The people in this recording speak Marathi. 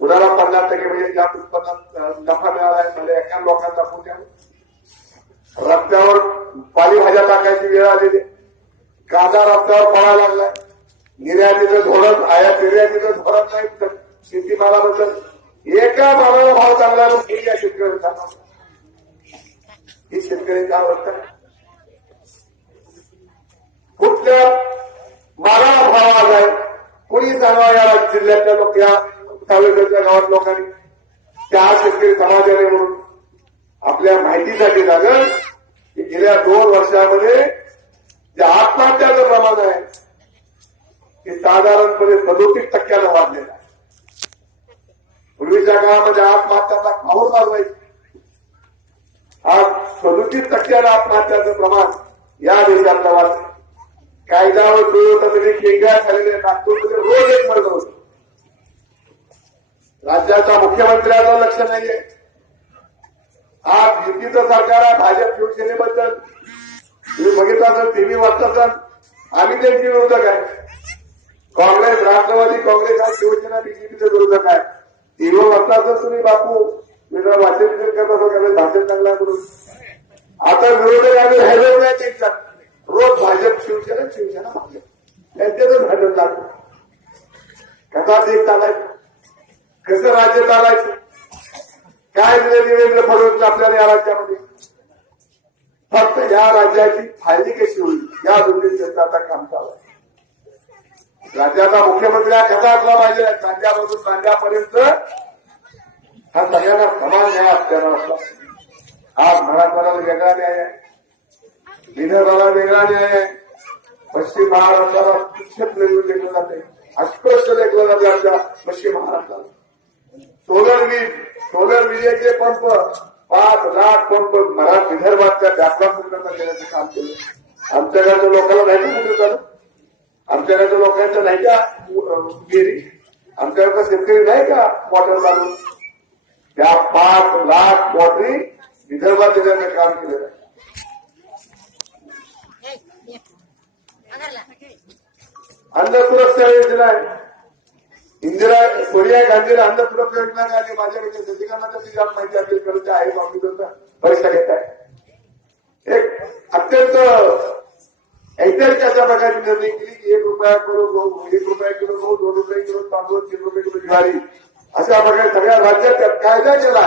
कुणाला पन्नास टक्के म्हणजे ज्या उत्पन्नात नफा मिळाला आहे एका लोकांना दाखवून द्या. रस्त्यावर पालेभाज्या टाकायची वेळ आलेली. आहे. कांदा रस्त्यावर पळायला लागलाय. निर्यातीचं धोरण आयात निर्यातीचं धोरण नाही तर शेतीमालाबद्दल एका मालाला भाव चांगला मग हे या शेतकऱ्यांचा ही शेतकऱ्यांची अवस्था कुठल्या मालाला भाव आलाय? कोणी सांगा या जिल्ह्यातल्या लोक या तालुक्याच्या गावात लोकांनी त्या शेतकरी समाजाने म्हणून आपल्या माहितीसाठी झालं की गेल्या दोन वर्षामध्ये जे आत्महत्याचं प्रमाण आहे ते साधारणपणे सदोतीस टक्क्यानं वाढलेलं आहे. पूर्वीच्या काळामध्ये आत्महत्याचा खाऊन वाजवायची आज सदोतीस टक्क्यानं आत्महत्याचं प्रमाण या देशातलं वाढलं कायदा व तरी केंद्रात झालेले नागपूर रोज एक मर्द होतो राज्याच्या मुख्यमंत्र्याचं लक्ष नाहीये. आज युतीचं सरकार आहे भाजप शिवसेनेबद्दल. तुम्ही बघितलं असेल टीव्ही वाचत असाल आम्ही त्यांची विरोधक आहे काँग्रेस राष्ट्रवादी काँग्रेस आणि शिवसेना बीजेपीचे विरोधक आहे टीव्ही वाचता असेल तुम्ही बापू. मी जरा वाचन करत असाल कारण भाषण चांगला करून आता विरोधक आम्ही राहिलो नाही त्यांच्या रोज भाजप शिवसेना शिवसेना भाजप. त्यांच्यातच भांडण लागलं. कसा देश चालायचं? कसं राज्य चालायचं? काय दिलं देवेंद्र फडणवीस आपल्याला या राज्यामध्ये? फक्त या राज्याची फायदी कशी होईल? या दृष्टीने आता काम चालू आहे. राज्याचा मुख्यमंत्री हा कसा असला पाहिजे? सांध्यापासून सांध्यापर्यंत हा सगळ्यांना समान न्याय असल्यानं असला आज मराठवाड्याला वेगळा न्याय आहे. विदर्भाला वेगळा न्याय आहे. पश्चिम महाराष्ट्राला तुच्छत लेखलं जाते अस्पृश्य लेखलं जाते आपल्या पश्चिम महाराष्ट्राला. सोलर वीज सोलर विजेचे पंप पाच लाख पंप मराठ विदर्भातल्या व्यापार लोकांना देण्याचं काम केलं. आमच्याकडच्या लोकांना नाही का कुठं झालं आमच्याकडच्या लोकांच्या नाही का विहिरी? आमच्याकडचा शेतकरी नाही का वॉटर बांधून त्या पाच लाख वॉटरी विदर्भात देण्याचं काम केलेलं आहे. अन्न सुरक्षा योजना आहे. इंदिरा सोनिया गांधीला अन्न सुरक्षा योजना आणि माझ्याकडे सचिकांना तर तिची माहिती असेल करत आहे ऑफिसरचा परीक्षा घेत आहे. एक अत्यंत ऐतिहासिक अशा प्रकारची निर्णय केली की एक रुपया किलो गहू एक रुपया किलो गहू दोन रुपये किलो तांदूळ तीन रुपये किलो ज्वारी अशा प्रकारे सगळ्या राज्यात कायदा केला.